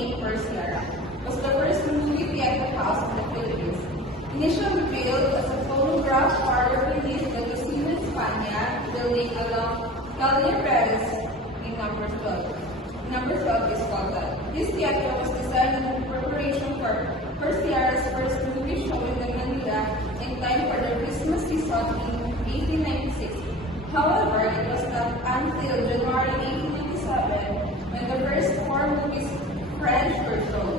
named First Sierra, was the first movie theater house in the Philippines. Initially built as a phonograph parlor released the Lucina España building along Calle Perez in number 12. Number 12 is called that. This theater was designed in preparation for First Sierra's first movie show in Manila in time for the Christmas season in 1896. However, it was not until January 1897 when the first four movies French were shown.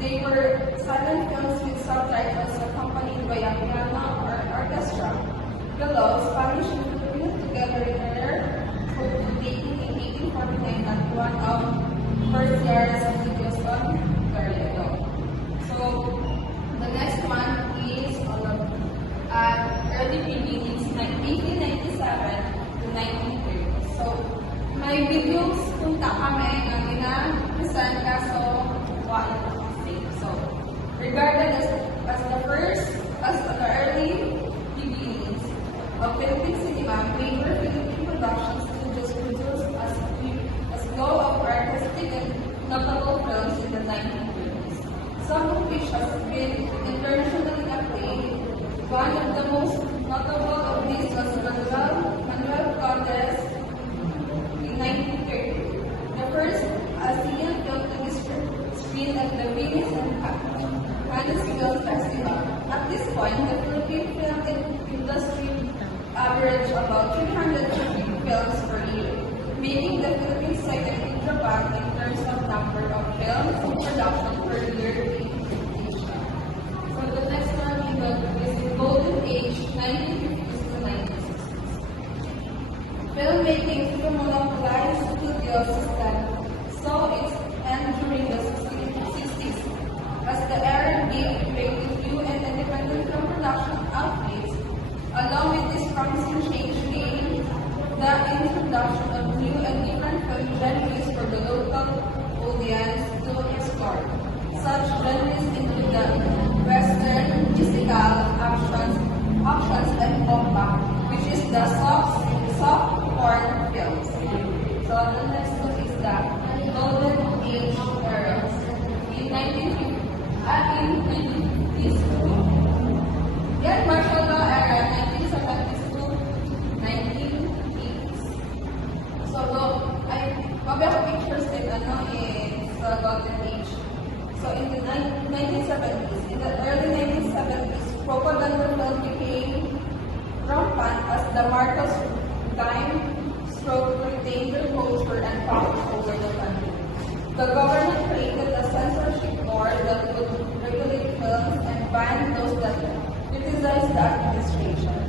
They were silent films with subtitles accompanied by a piano or orchestra. Below, Spanish and Filipino together in a rare taking in 1849 at one of First Sierra's videos on Carriedo. So, the next one is early beginnings, 1897 to 1930. So, may videos punta kami ng ina-present kaso wala. So, regarded as the early beginnings of Philippine cinema, major Philippine productions studios produced as go of artistic and notable films in the 1930s. Some of which have been internationally acclaimed. One of the most notable of these was Manuel Condes in 1930. The first ASEAN film to be screened at the Venice and Cannes Film Festival. At this point, the Philippine film industry averaged about 350 films per year, making the Philippines second in Japan in terms of number of films in production per year in Asia. So the next one is the Golden Age, 1950s to 1960s. Filmmaking through monopolized studio system saw its end during the 60s, as the era gave way to new and independent film production outlets. Along with this promising change came the introduction of new and different film genres for the local audience to explore. Such genres include the Western, musical, actions, and combat, which is the soft porn films. So the next one is the Golden Age era in 1950s to martial law era 1970s to 1980s. So mabaya pictures din is the Golden Age. So in the 1970s, in the early 1970s, propaganda film became rampant as the markers time stroke retained their culture and power over the country. The government created a censorship board that would regulate films and ban those that criticized the administration.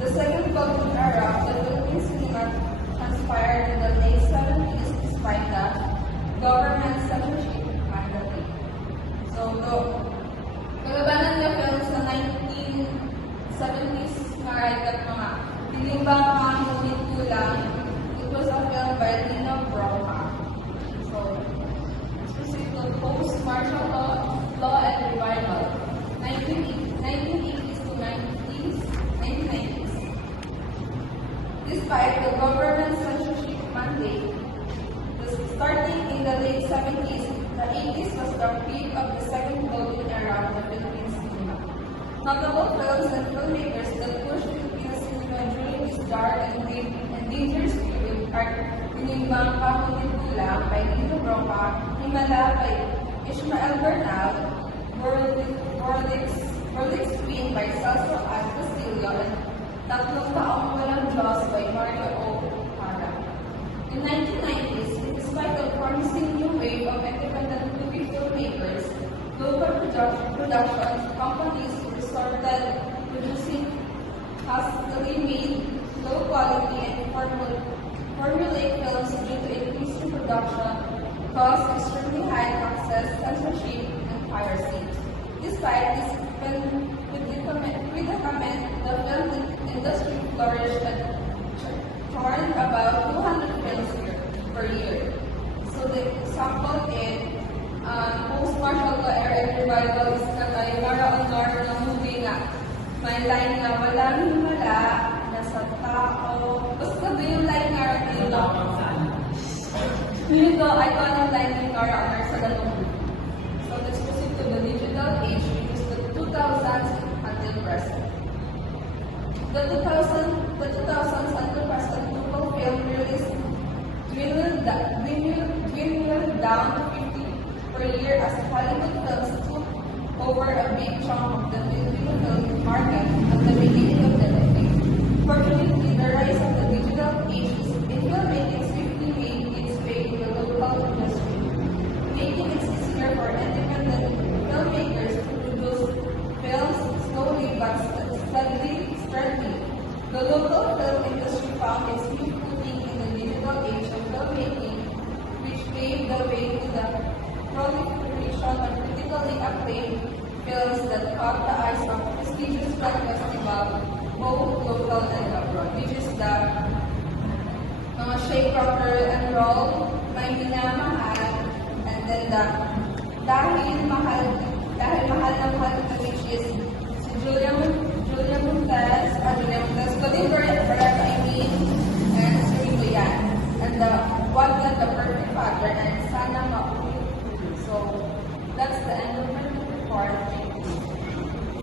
The second golden era of the Philippine cinema transpired in the late 70s despite the government censorship mandate. So, kalabanan niya films sa 1970s at mga tinimbang mga ngunit kulang. It was a film by Lino Broca. So, specific to post-martial law and revival, 1980s to 1990s. Despite the government censorship mandate, starting in the late 70s, the 80s was the peak of the second golden era of the Philippine cinema. Notable films and filmmakers that pushed Filipino cinema during this dark and dangerous period are Tinimbang Kahunit Kulang by Lino Broca, Himala by Ishmael Bernal, Borlix Queen by Celso S. Castillo, and Tatlong Taong Walang Diyos by Mario O. Hara. In 1990s, despite the promising new wave of independent movie filmmakers, local production companies resorted producing hastily-made, low-quality and formulaic films due to increasing production costs, extremely high taxes, censorship, and piracy. Despite this predicament, the film industry flourished and turned about 200 films per year. So the example in post-martial law era revival is na tayo mara-honor ng movie nga may line na walang himala, nasa tao. Basta doon yung line nga rin lang. Yun ito, iconic line ng Nora Honor sa ganung The 2000s unsurpassed local film release dwindled down to 50 per year as Hollywood films took over a big chunk of the Filipino film market at the beginning of the decade. Fortunately, the rise of the digital age in filmmaking swiftly made its way to the local industry, making it easier for independent filmmakers to produce films slowly but steadily. The local film industry found its new footing in the digital age of filmmaking, which paved the way to the proliferation of critically acclaimed films that caught the eyes of prestigious film festivals, both local and abroad, which is the mga Shake, Rocker, and Roll, May Minamahal, and then the Dahil Mahal na Mahal, which is